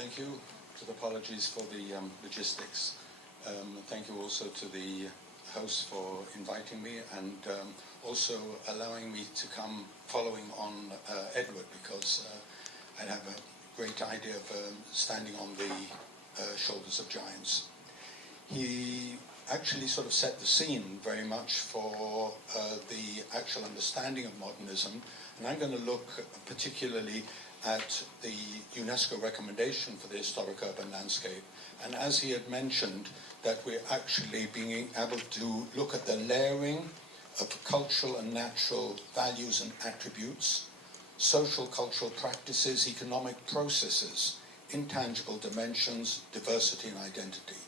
Thank you. With apologies for the logistics. Thank you also to the host for inviting me and also allowing me to come following on Edward, because I have a great idea of standing on the shoulders of giants. He actually sort of set the scene very much for the actual understanding of modernism, and I'm going to look particularly at the UNESCO recommendation for the historic urban landscape. And as he had mentioned, that we're actually being able to look at the layering of cultural and natural values and attributes, social cultural practices, economic processes, intangible dimensions, diversity and identity.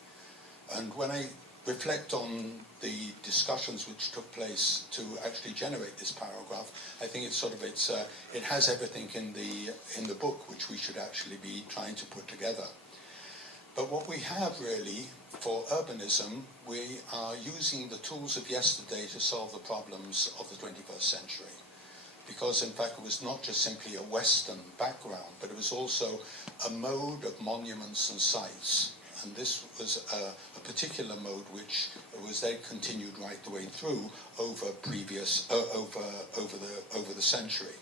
And when I reflect on the discussions which took place to actually generate this paragraph, I think it's sort of it has everything in the book which we should actually be trying to put together. But what we have really for urbanism, we are using the tools of yesterday to solve the problems of the 21st century. Because in fact it was not just simply a Western background, but it was also a mode of monuments and sites. And this was a particular mode which was then continued right the way through over the century.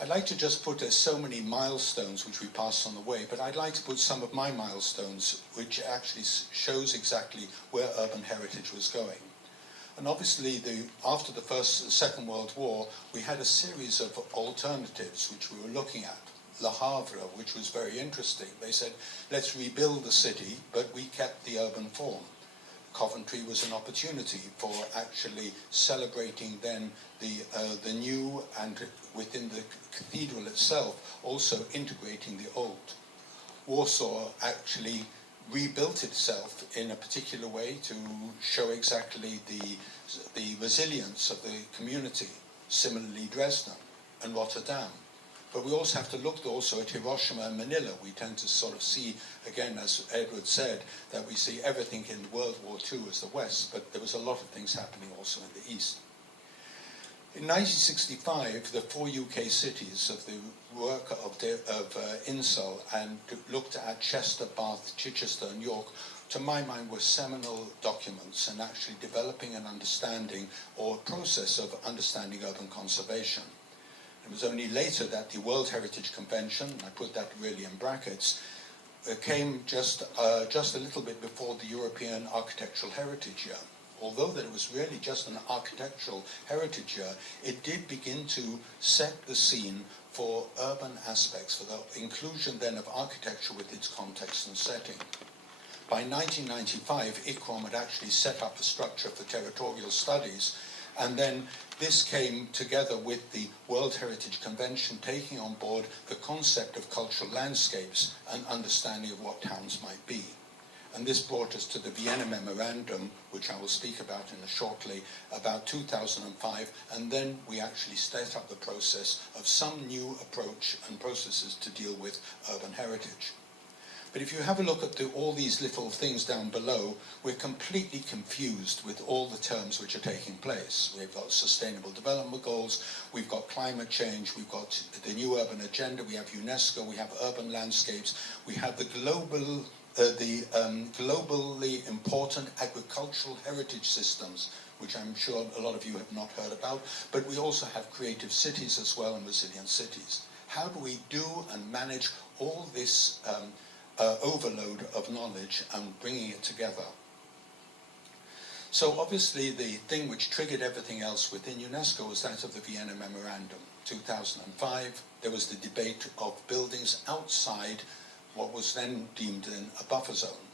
I'd like to just put so many milestones which we passed on the way, but I'd like to put some of my milestones which actually shows exactly where urban heritage was going. And obviously, after the Second World War, we had a series of alternatives which we were looking at. Le Havre, which was very interesting. They said, let's rebuild the city, but we kept the urban form. Coventry was an opportunity for actually celebrating then the new, and within the cathedral itself, also integrating the old. Warsaw actually rebuilt itself in a particular way to show exactly the resilience of the community. Similarly, Dresden and Rotterdam. But we also have to look also at Hiroshima and Manila. We tend to sort of see, again, as Edward said, that we see everything in World War II as the West, but there was a lot of things happening also in the East. In 1965, the 4 UK cities of the work of Insel and looked at Chester, Bath, Chichester and York, to my mind were seminal documents in actually developing an understanding or process of understanding urban conservation. It was only later that the World Heritage Convention, I put that really in brackets, came just a little bit before the European Architectural Heritage Year. Although that it was really just an architectural heritage year, it did begin to set the scene for urban aspects, for the inclusion then of architecture with its context and setting. By 1995, ICROM had actually set up a structure for territorial studies, and then this came together with the World Heritage Convention taking on board the concept of cultural landscapes and understanding of what towns might be. And this brought us to the Vienna Memorandum, which I will speak about shortly, about 2005, and then we actually set up the process of some new approach and processes to deal with urban heritage. But if you have a look at all these little things down below, we're completely confused with all the terms which are taking place. We've got Sustainable Development Goals, we've got climate change, we've got the new urban agenda, we have UNESCO, we have urban landscapes, we have the globally important agricultural heritage systems, which I'm sure a lot of you have not heard about, but we also have creative cities as well and resilient cities. How do we do and manage all this overload of knowledge and bringing it together? So obviously the thing which triggered everything else within UNESCO was that of the Vienna Memorandum. 2005, there was the debate of buildings outside what was then deemed a buffer zone.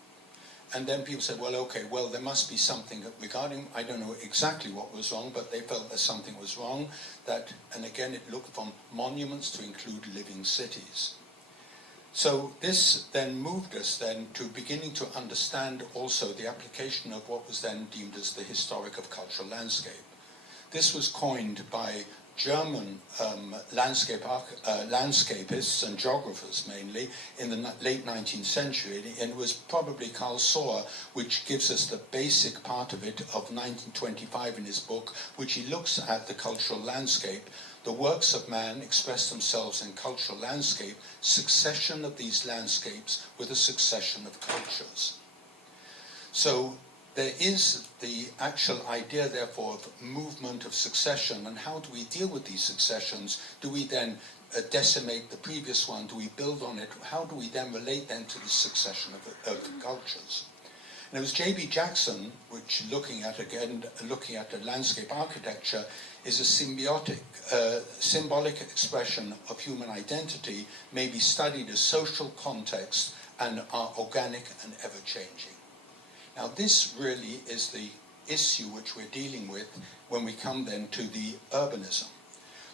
And then people said, well, okay, well, there must be something regarding, I don't know exactly what was wrong, but they felt that something was wrong, and again, it looked from monuments to include living cities. So this then moved us then to beginning to understand also the application of what was then deemed as the historic of cultural landscape. This was coined by German landscapists and geographers mainly in the late 19th century, and it was probably Karl Sauer which gives us the basic part of it of 1925 in his book, which he looks at the cultural landscape. The works of man express themselves in cultural landscape, succession of these landscapes with a succession of cultures. So there is the actual idea, therefore, of movement of succession, and how do we deal with these successions? Do we then decimate the previous one? Do we build on it? How do we then relate then to the succession of the cultures? And it was J.B. Jackson, which looking at the landscape architecture, is a symbolic expression of human identity, may be studied as social context and are organic and ever-changing. Now this really is the issue which we're dealing with when we come then to the urbanism.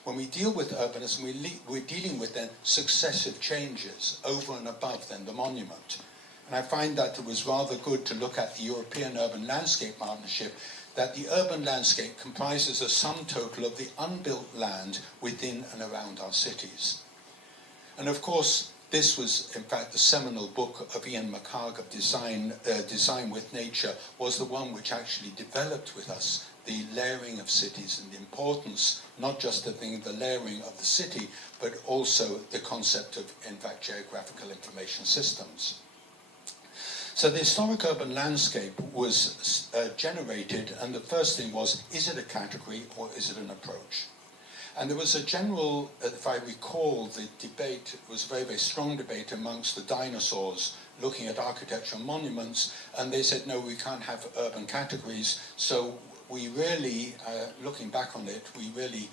When we deal with urbanism, we're dealing with then successive changes over and above then the monument. And I find that it was rather good to look at the European Urban Landscape Partnership, that the urban landscape comprises a sum total of the unbuilt land within and around our cities. And of course, this was, in fact, the seminal book of Ian McHarg of Design with Nature, was the one which actually developed with us the layering of cities and the importance, not just the layering of the city, but also the concept of, in fact, geographical information systems. So the historic urban landscape was generated, and the first thing was, is it a category or is it an approach? And there was a general, if I recall, the debate, it was a very, very strong debate amongst the dinosaurs looking at architecture and monuments, and they said, no, we can't have urban categories. So we really, looking back on it, we really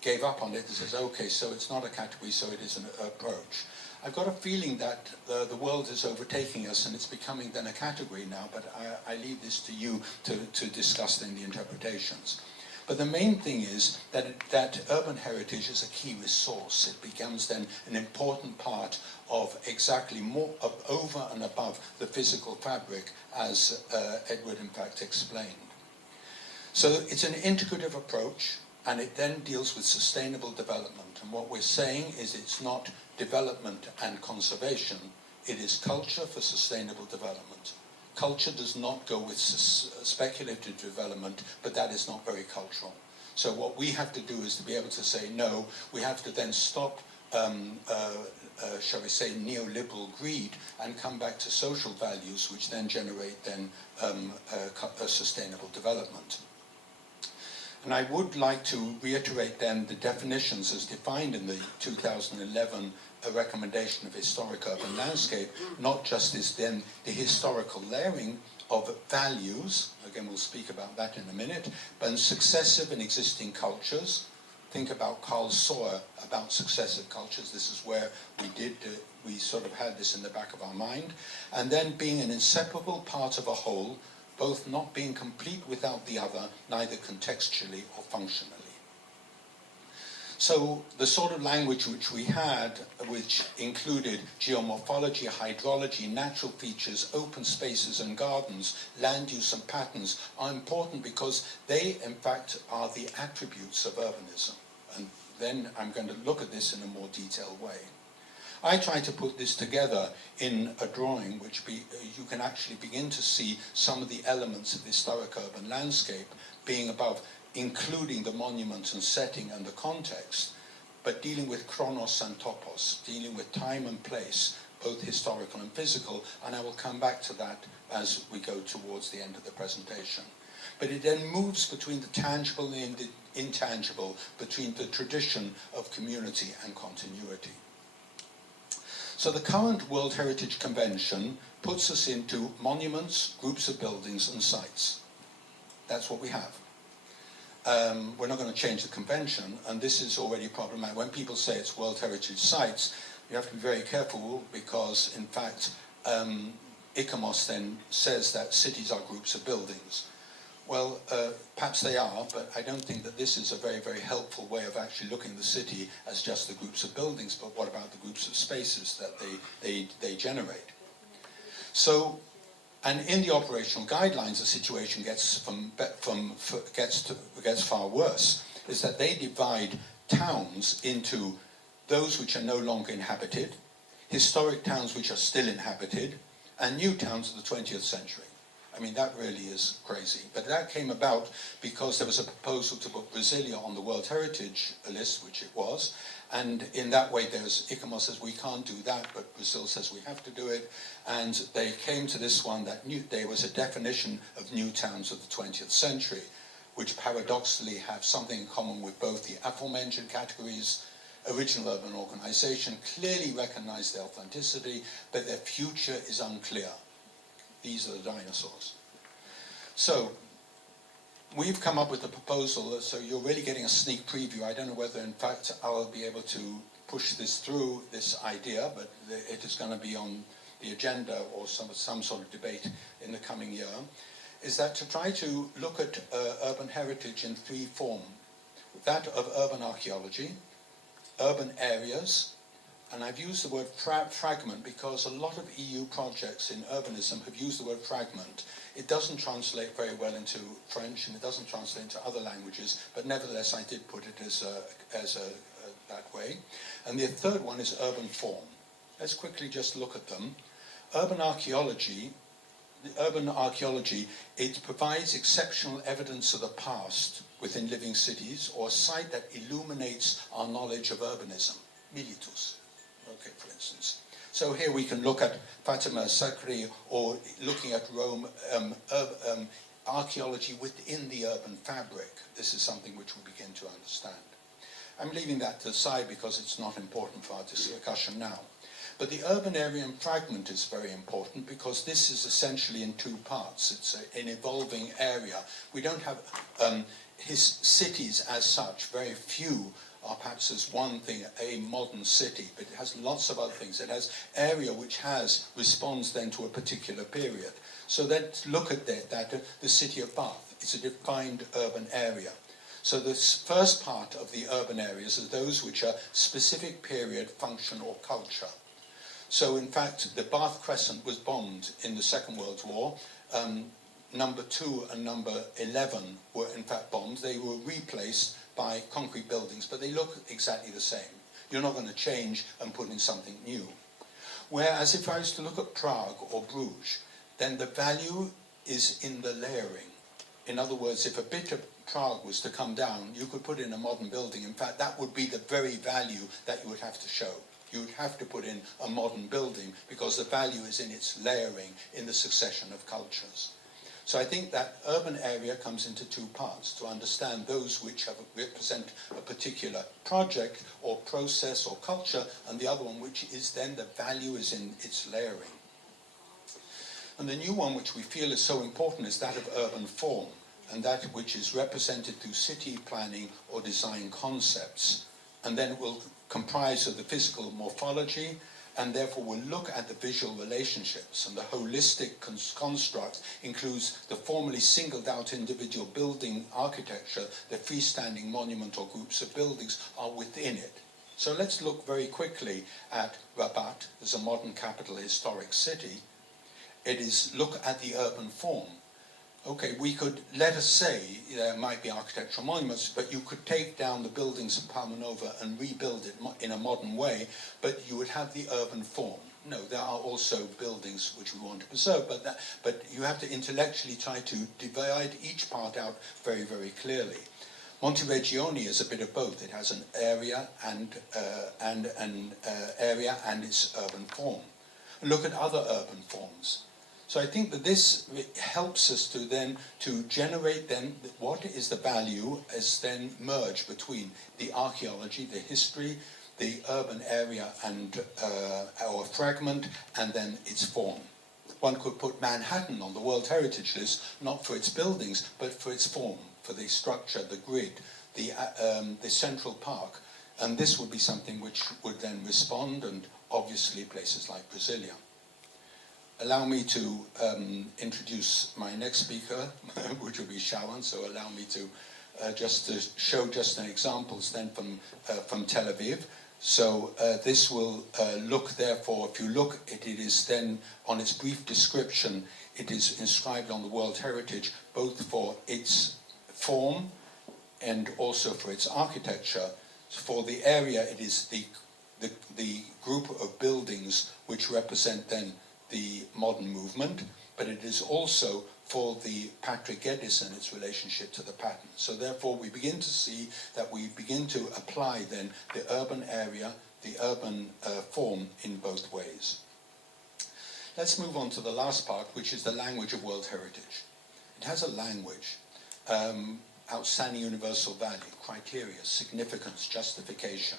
gave up on it and says, okay, so it's not a category, so it is an approach. I've got a feeling that the world is overtaking us and it's becoming then a category now, but I leave this to you to discuss then the interpretations. But the main thing is that urban heritage is a key resource. It becomes then an important part of exactly more of over and above the physical fabric, as Edward in fact explained. So it's an integrative approach, and it then deals with sustainable development. And what we're saying is it's not development and conservation, it is culture for sustainable development. Culture does not go with speculative development, but that is not very cultural. So what we have to do is to be able to say, no, we have to then stop, shall we say, neoliberal greed and come back to social values, which then generate then a sustainable development. And I would like to reiterate then the definitions as defined in the 2011 recommendation of historic urban landscape, not just as then the historical layering of values, again we'll speak about that in a minute, but in successive and existing cultures. Think about Karl Sauer, about successive cultures. This is where we sort of had this in the back of our mind. And then being an inseparable part of a whole, both not being complete without the other, neither contextually or functionally. So the sort of language which we had, which included geomorphology, hydrology, natural features, open spaces and gardens, land use and patterns, are important because they, in fact, are the attributes of urbanism. And then I'm going to look at this in a more detailed way. I try to put this together in a drawing which you can actually begin to see some of the elements of the historic urban landscape being above, including the monument and setting and the context, but dealing with chronos and topos, dealing with time and place, both historical and physical, and I will come back to that as we go towards the end of the presentation. But it then moves between the tangible and the intangible, between the tradition of community and continuity. So the current World Heritage Convention puts us into monuments, groups of buildings and sites. That's what we have. We're not going to change the convention, and this is already problematic. When people say it's World Heritage Sites, you have to be very careful because, in fact, ICOMOS then says that cities are groups of buildings. Well, perhaps they are, but I don't think that this is a very, very helpful way of actually looking at the city as just the groups of buildings, but what about the groups of spaces that they generate? So, and in the operational guidelines, the situation gets far worse. is that they divide towns into those which are no longer inhabited, historic towns which are still inhabited, and new towns of the 20th century. I mean, that really is crazy. But that came about because there was a proposal to put Brasilia on the World Heritage list, which it was, and in that way ICOMOS says we can't do that, but Brazil says we have to do it, and they came to this one that there was a definition of new towns of the 20th century, which paradoxically have something in common with both the aforementioned categories. Original urban organization clearly recognize their authenticity, but their future is unclear. These are the dinosaurs. So we've come up with a proposal, so you're really getting a sneak preview. I don't know whether, in fact, I'll be able to push this through, this idea, but it is going to be on the agenda or some sort of debate in the coming year, is that to try to look at urban heritage in three forms. That of urban archaeology, urban areas, and I've used the word fragment because a lot of EU projects in urbanism have used the word fragment. It doesn't translate very well into French, and it doesn't translate into other languages, but nevertheless I did put it as that way. And the third one is urban form. Let's quickly just look at them. Urban archaeology, it provides exceptional evidence of the past within living cities, or a site that illuminates our knowledge of urbanism, militus. Okay, for instance. So here we can look at Fatima Sakri, or looking at Rome, archaeology within the urban fabric. This is something which we begin to understand. I'm leaving that to the side because it's not important for our discussion now. But the urban area and fragment is very important because this is essentially in two parts. It's an evolving area. We don't have cities as such. Very few are perhaps as one thing, a modern city, but it has lots of other things. It has area which responds then to a particular period. So let's look at that, the city of Bath. It's a defined urban area. So the first part of the urban areas are those which are specific period, function, or culture. So in fact, the Bath Crescent was bombed in the Second World War. Number 2 and number 11 were in fact bombed. They were replaced by concrete buildings, but they look exactly the same. You're not going to change and put in something new. Whereas if I was to look at Prague or Bruges, then the value is in the layering. In other words, if a bit of Prague was to come down, you could put in a modern building. In fact, that would be the very value that you would have to show. You would have to put in a modern building because the value is in its layering, in the succession of cultures. So I think that urban area comes into two parts, to understand those which represent a particular project or process or culture, and the other one which is then the value is in its layering. And the new one which we feel is so important is that of urban form, and that which is represented through city planning or design concepts. And then it will comprise of the physical morphology, and therefore will look at the visual relationships, and the holistic construct includes the formally singled out individual building architecture, the freestanding monument or groups of buildings are within it. So let's look very quickly at Rabat as a modern capital historic city. It is look at the urban form. Okay, we could, let us say, there might be architectural monuments, but you could take down the buildings of Palmanova and rebuild it in a modern way, but you would have the urban form. No, there are also buildings which we want to preserve, but you have to intellectually try to divide each part out very, very clearly. Monteregione is a bit of both. It has an area and its urban form. And look at other urban forms. So I think that this helps us to generate what is the value as then merge between the archaeology, the history, the urban area and or fragment, and then its form. One could put Manhattan on the World Heritage List, not for its buildings, but for its form, for the structure, the grid, the Central Park. And this would be something which would then respond, and obviously places like Brasilia. Allow me to introduce my next speaker, which will be Shawan, so allow me to just to show just an examples then from Tel Aviv. So this will look, therefore, if you look, it is then on its brief description, it is inscribed on the World Heritage, both for its form and also for its architecture. For the area, it is the group of buildings which represent then the modern movement, but it is also for the Patrick Geddes and its relationship to the pattern. So therefore we begin to see that we begin to apply then the urban area, the urban form in both ways. Let's move on to the last part, which is the language of World Heritage. It has a language, outstanding universal value, criteria, significance, justification.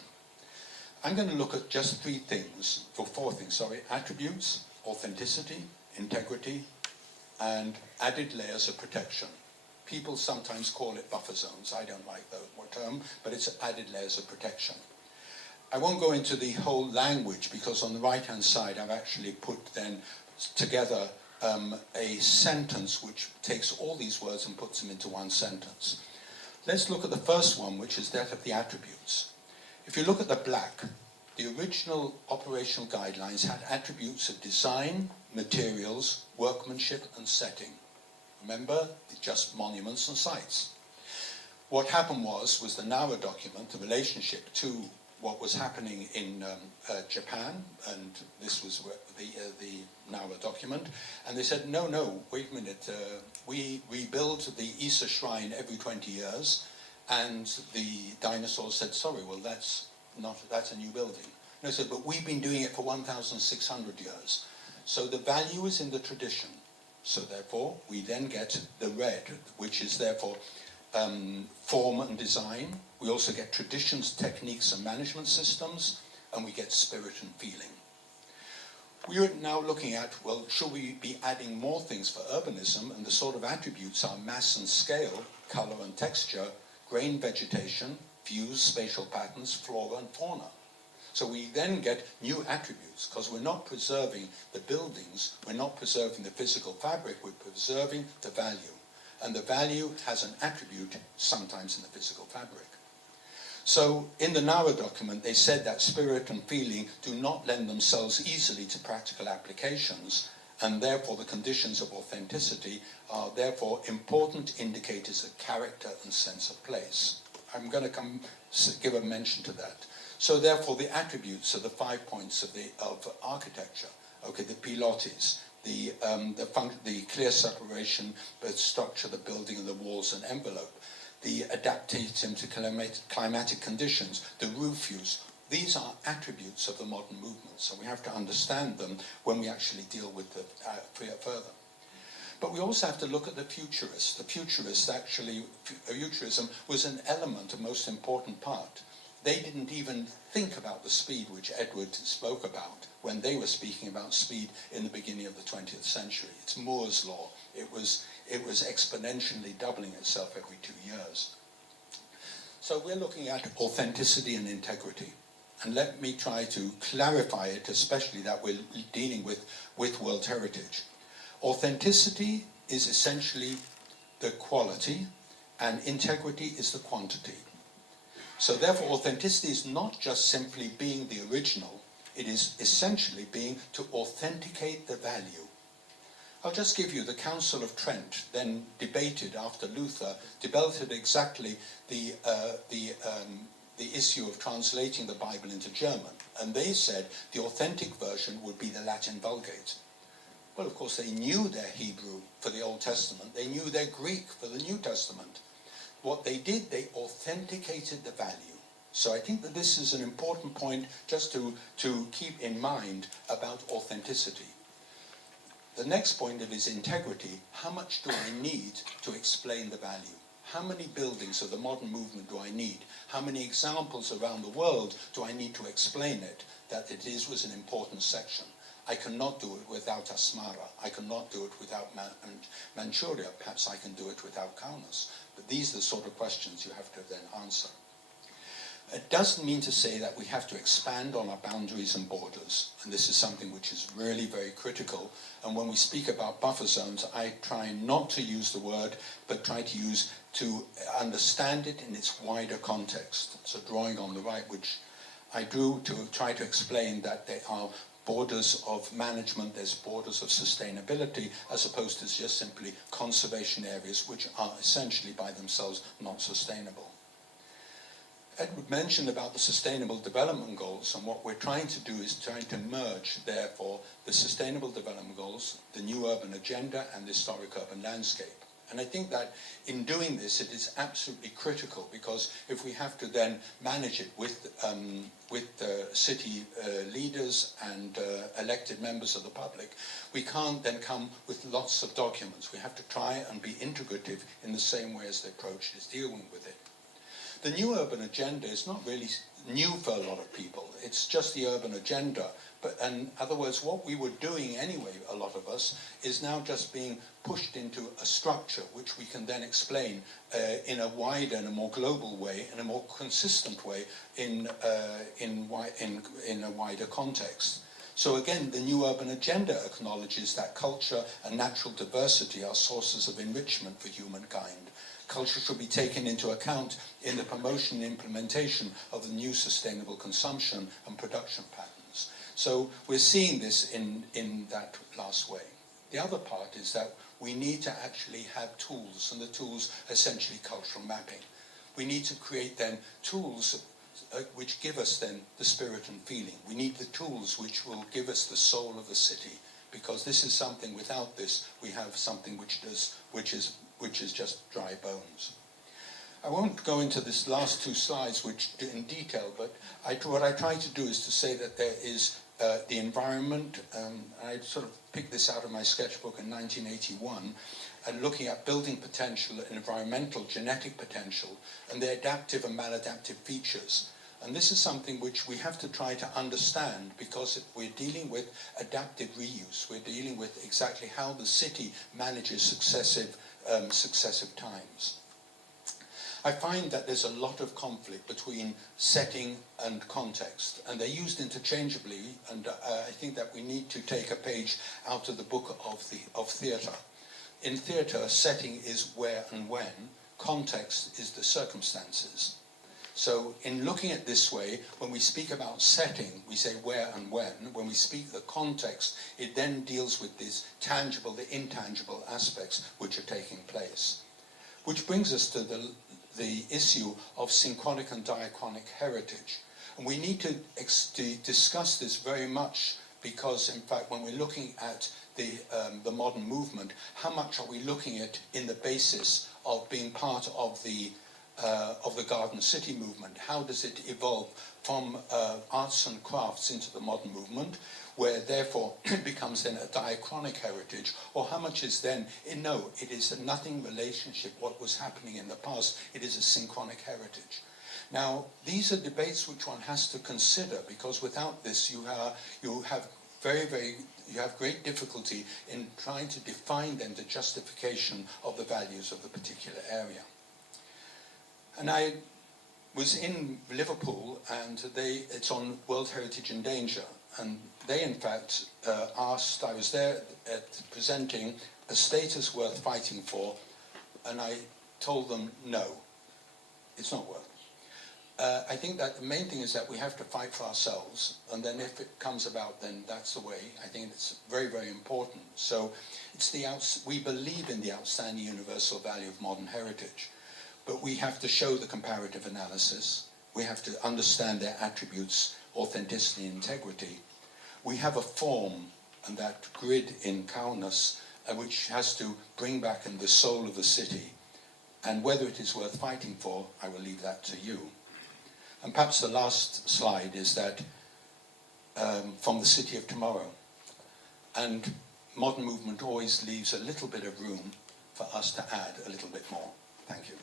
I'm going to look at just four things, attributes, authenticity, integrity, and added layers of protection. People sometimes call it buffer zones. I don't like that term, but it's added layers of protection. I won't go into the whole language because on the right-hand side I've actually put then together a sentence which takes all these words and puts them into one sentence. Let's look at the first one, which is that of the attributes. If you look at the black, the original operational guidelines had attributes of design, materials, workmanship, and setting. Remember, just monuments and sites. What happened was the Nara document, the relationship to what was happening in Japan, and this was the Nara document, and they said, no, wait a minute, we rebuild the Isa shrine every 20 years, and the dinosaurs said, sorry, well that's a new building. And they said, but we've been doing it for 1,600 years. So the value is in the tradition. So therefore, we then get the red, which is therefore form and design. We also get traditions, techniques, and management systems, and we get spirit and feeling. We are now looking at, well, should we be adding more things for urbanism? And the sort of attributes are mass and scale, color and texture, grain vegetation, views, spatial patterns, flora and fauna. So we then get new attributes, because we're not preserving the buildings, we're not preserving the physical fabric, we're preserving the value. And the value has an attribute sometimes in the physical fabric. So in the Nara document, they said that spirit and feeling do not lend themselves easily to practical applications, and therefore the conditions of authenticity are therefore important indicators of character and sense of place. I'm going to give a mention to that. So therefore the attributes are the 5 points of architecture. Okay, the pilotes, the clear separation, both structure, the building and the walls and envelope, the adaptation to climatic conditions, the roof use. These are attributes of the modern movement, so we have to understand them when we actually deal with the further. But we also have to look at the futurists. The futurists actually, futurism was an element, a most important part. They didn't even think about the speed which Edward spoke about when they were speaking about speed in the beginning of the 20th century. It's Moore's law. It was exponentially doubling itself every 2 years. So we're looking at authenticity and integrity. And let me try to clarify it, especially that we're dealing with World Heritage. Authenticity is essentially the quality, and integrity is the quantity. So therefore, authenticity is not just simply being the original, it is essentially being to authenticate the value. I'll just give you the Council of Trent, then debated after Luther, debated exactly the issue of translating the Bible into German. And they said the authentic version would be the Latin Vulgate. Well, of course, they knew their Hebrew for the Old Testament. They knew their Greek for the New Testament. What they did, they authenticated the value. So I think that this is an important point just to keep in mind about authenticity. The next point is integrity. How much do I need to explain the value? How many buildings of the modern movement do I need? How many examples around the world do I need to explain it, that it was an important section? I cannot do it without Asmara. I cannot do it without Manchuria. Perhaps I can do it without Kaunas. But these are the sort of questions you have to then answer. It doesn't mean to say that we have to expand on our boundaries and borders. And this is something which is really very critical. And when we speak about buffer zones, I try not to use the word, but try to understand it in its wider context. So drawing on the right, which I drew to try to explain that there are borders of management, there's borders of sustainability, as opposed to just simply conservation areas, which are essentially by themselves not sustainable. Edward mentioned about the Sustainable Development Goals, and what we're trying to do is trying to merge, therefore, the Sustainable Development Goals, the new urban agenda, and the historic urban landscape. And I think that in doing this, it is absolutely critical, because if we have to then manage it with city leaders and elected members of the public, we can't then come with lots of documents. We have to try and be integrative in the same way as the approach is dealing with it. The new urban agenda is not really new for a lot of people. It's just the urban agenda. But in other words, what we were doing anyway, a lot of us, is now just being pushed into a structure which we can then explain in a wider and a more global way, in a more consistent way, in a wider context. So again, the new urban agenda acknowledges that culture and natural diversity are sources of enrichment for humankind. Culture should be taken into account in the promotion and implementation of the new sustainable consumption and production patterns. So we're seeing this in that last way. The other part is that we need to actually have tools, and the tools are essentially cultural mapping. We need to create then tools which give us then the spirit and feeling. We need the tools which will give us the soul of the city, because this is something, without this, we have something which is just dry bones. I won't go into this last two slides in detail, but what I try to do is to say that there is the environment. I sort of picked this out of my sketchbook in 1981, and looking at building potential, environmental, genetic potential, and the adaptive and maladaptive features. And this is something which we have to try to understand, because if we're dealing with adaptive reuse, we're dealing with exactly how the city manages successive times. I find that there's a lot of conflict between setting and context, and they're used interchangeably, and I think that we need to take a page out of the book of theatre. In theatre, setting is where and when, context is the circumstances. So in looking at this way, when we speak about setting, we say where and when. When we speak the context, it then deals with these tangible, the intangible aspects which are taking place. Which brings us to the issue of synchronic and diachronic heritage. And we need to discuss this very much, because in fact when we're looking at the modern movement, how much are we looking at in the basis of being part of the garden city movement? How does it evolve from arts and crafts into the modern movement, where therefore it becomes then a diachronic heritage, or how much is then, no, it is a nothing relationship, what was happening in the past, it is a synchronic heritage. Now, these are debates which one has to consider, because without this you have great difficulty in trying to define then the justification of the values of the particular area. And I was in Liverpool, and it's on World Heritage in Danger, and they in fact asked, I was there presenting a status worth fighting for, and I told them no, it's not worth it. I think that the main thing is that we have to fight for ourselves, and then if it comes about, then that's the way. I think it's very, very important. So we believe in the outstanding universal value of modern heritage. But we have to show the comparative analysis. We have to understand their attributes, authenticity, integrity. We have a form, and that grid in Kaunas, which has to bring back in the soul of the city. And whether it is worth fighting for, I will leave that to you. And perhaps the last slide is that from the city of tomorrow. And modern movement always leaves a little bit of room for us to add a little bit more. Thank you.